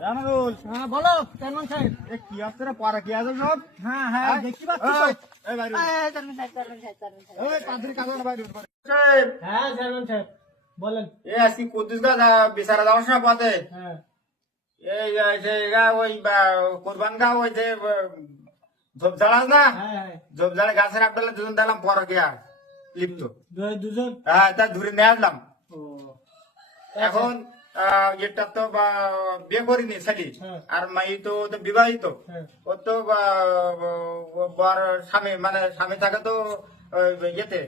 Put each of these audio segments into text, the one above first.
জানারুল, হ্যাঁ বলো চেয়ারম্যান সাহেব। এ কি আছে রে, পরে কি আছে সব? হ্যাঁ হ্যাঁ হ্যাঁ? দেখতে পাচ্ছি তো। এই বাইরে উঠ। চেয়ারম্যান সাহেব। এই পাদ্রী কাজল বাইরে উঠ। সাহেব, হ্যাঁ চেয়ারম্যান সাহেব বলেন। এ আজকে কুদ্দুস গা বিচারা যাওয়ার সময় পথে হ্যাঁ এই যে গা ওই কোরবান গা ওই যে ঝোপঝাড় আছে না, হ্যাঁ হ্যাঁ ঝোপঝাড়ে গাছের আপডালে দুজন দেখলাম পরকিয়া লিপ্ত। দুজন। হ্যাঁ, তা ধরে নিয়ে আসলাম। ও এখন এটা তো বিয়ে করিনি ছেলে, হ্যাঁ। আর মাই তো বিবাহিত। হ্যাঁ ও তো বর স্বামী, মানে স্বামী থাকে তো ইয়েতে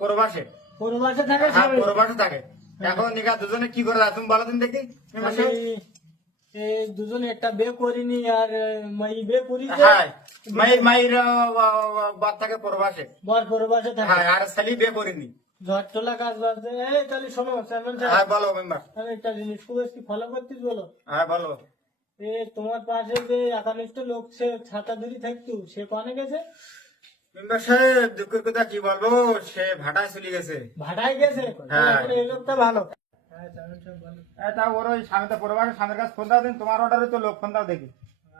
পরবাসে। পূর্বাসে থাকে হ্যাঁ, স্বামী। পরবাসে থাকে। এখন একা দুজনে কি করে তুমি বলো দিন দেখি। মানে এই দুজনে একটা বিয়ে করিনি আর মাই বিয়ে করিছে। হ্যাঁ, মাইর বাদ থাকে পরবাসে। বর পূর্বাসে থাকে। হ্যাঁ, আর ছেলে বিয়ে করিনি। ঝড় তোলা কাজ বাজছে। এই তাহলে শোনো চেয়ারম্যান হ্যাঁ সাহেব, বলো মেম্বার। আমি একটা জিনিস খুব কি ফলো করতিস বলো। হ্যাঁ বলো। এ তোমার পাশে যে একানিষ্ঠ লোক সে ছাতা ধরি থাকতো সে কনে গেছে? মেম্বার সাহেব, দুঃখের কথা কি বলবো, সে ভাটায় চলে গেছে। ভাটায় গেছে। হ্যাঁ। তাহলে এই লোকটা ভালো। হ্যাঁ চেয়ারম্যান সাহেব বলো। তা ওর ওই স্বামী তো পরবাসে, স্বামীর কাছে ফোন দাও দিন, তোমার অর্ডারে তো লোক ফোন দাও দেখি।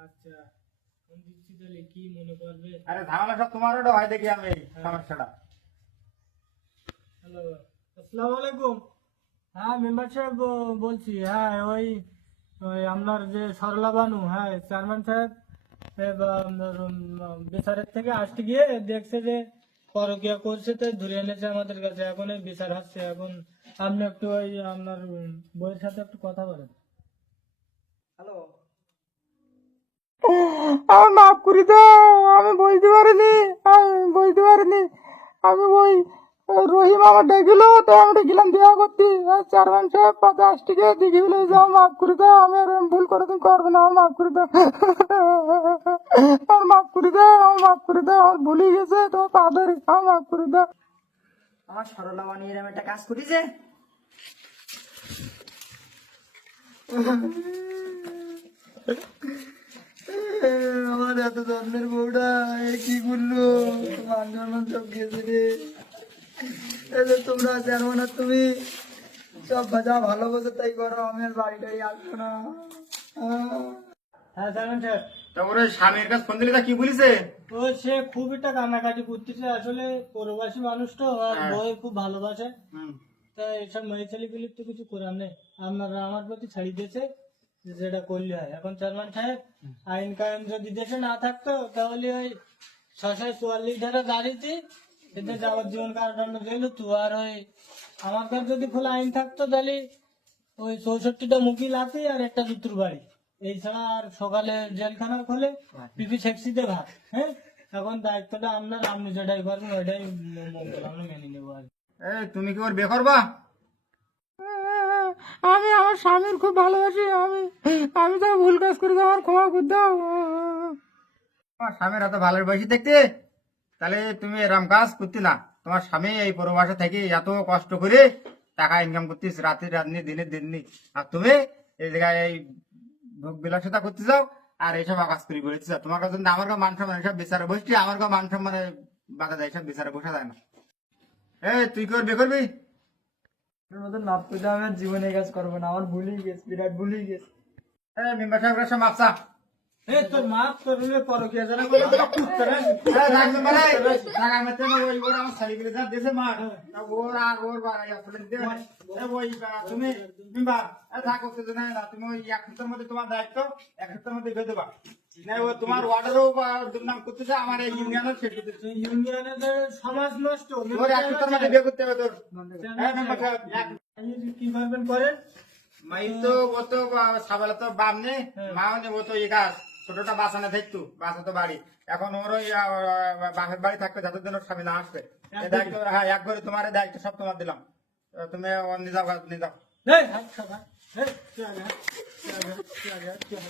আচ্ছা ফোন দিচ্ছি তাহলে কি মনে করবে? আরে ঝামেলা সব তোমার অর্ডার হয় দেখি আমি, সমস্যাটা। হ্যালো আসসালামু আলাইকুম। হ্যাঁ মেম্বার সাহেব বলছি। হ্যাঁ ওই ওই আপনার যে সরলা বানু, হ্যাঁ চেয়ারম্যান সাহেব বিচারের থেকে আসতে গিয়ে দেখছে যে পরকিয়া করছে, তো ধরে এনেছে আমাদের কাছে। এখন এই বিচার হচ্ছে। এখন আপনি একটু ওই আপনার বইয়ের সাথে একটু কথা বলেন। হ্যালো আমার মাফ করে দাও, আমি বলতে পারিনি, আমি ওই রহিম আমার ডেকেছিল, তো আমি ডেকেলাম দেওয়া করতে। চেয়ারম্যান সাহেব 50 টাকা দেখিল, যাও মাফ করে দাও, আমি আর ভুল করে তুমি করবো না, আমার মাফ করে দাও, আমার মাফ করে দাও, আমার ভুলে গেছে, তোমার পা ধরি, আমার মাফ করে দাও। আমার সরলা বানিয়ে এরকম একটা কাজ করেছে। আমার এত যত্নের বউটা কি করলো, মান সম্মান সব গেছে রে। এলে তোমরা জানো না, তুমি সব যা ভালো বোঝো তাই করো, আমি আর বাড়িটাই আসবো না। হ্যাঁ চেয়ারম্যান সাহেব, তা ওর ওই স্বামীর কাছে ফোন দিলে তা কি বলিছে? ও সে খুব একটা কান্নাকাটি করতেছে। আসলে প্রবাসী মানুষ তো, আর হ্যাঁ। বই খুব ভালোবাসে। হুম। তা এইসব মেয়ে ছেলেগুলির তো কিছু করার নেই। আপনারা আমার প্রতি ছাড়ি দিয়েছে, যেটা করলে হয়। এখন চেয়ারম্যান সাহেব, আইন কায়েম যদি দেশে না থাকতো তাহলে ওই 644 ধারা দাঁড়িয়েছি, এতে যাবজ্জীবন কারাদণ্ড জেল হতো। আর ওই আমার কাছে যদি খোলা আইন থাকতো তাহলে ওই 64টা মুখি লাথি আর একটা জুতুর বাড়ি, এই ছাড়া আর সকালে জেলখানা খোলে পিপি সেক্সিতে ভাত। হ্যাঁ, এখন দায়িত্বটা আপনার, আপনি যেটাই করবেন ওইটাই মঙ্গল, আমরা মেনে নেবো আর কি। এই তুমি কি ওর বিয়ে করবা? আমি আমার স্বামীর খুব ভালোবাসি, আমি তো ভুল কাজ করেছি, আমার ক্ষমা করে দাও। তোমার স্বামীর এত ভালোবাসি দেখতে, তাহলে তুমি এরম কাজ করতে না। তোমার স্বামী এই পরবাসে থেকে এত কষ্ট করে টাকা ইনকাম করতিস, রাতে রাতনি দিনে দিননি, আর তুমি এই জায়গায় এই ভোগ বিলাসিতা করতে যাও আর এইসব কাজ করে বেড়েতে যাও। তোমার কাছে আমার কাছে মান সম্মান এসব বিচারে বসছি, আমার কাছে মান সম্মানে বাধা দেয়, এসব বিচারে বসা যায় না। এই তুই কি ওর বিয়ে করবি? তোর মতন মাফ করে দাও, আমি আর জীবনে এই কাজ করবো না, আমার ভুলেই গেছে, বিরাট ভুলেই গেছে। মেম্বার সাহেব সব মাপসা। এই তোর মাপ করলে পরকিয়া যারা করে তোরা কুত্তা না? তোমার দায়িত্ব 1 সপ্তাহের মধ্যে দিয়ে দেবা। তোমার ওয়ার্ডারও দুর্নাম করতেছে, আমার এই ইউনিয়নের শেষ করতেছে। ইউনিয়নের যে সমাজ নষ্ট, তোর 1 সপ্তাহের মধ্যে বিয়ে করতে হবে তোর। কি করবেন করেন? মাই তো ও তো সাবালে তো বাম নেই, মাও নেই, ও তো এই গাছ ছোটটা বাঁচানো থাকতো, বাঁচাতো বাড়ি। এখন ওর ওই বাপের বাড়ি থাকবে যতদিন ওর স্বামী না আসবে। এই দায়িত্ব, হ্যাঁ, এক করে তোমার এই দায়িত্ব সব তোমার দিলাম। তুমি নিয়ে যাও, নিয়ে যাও। এই হাত খাবা। এই চল চল চল চল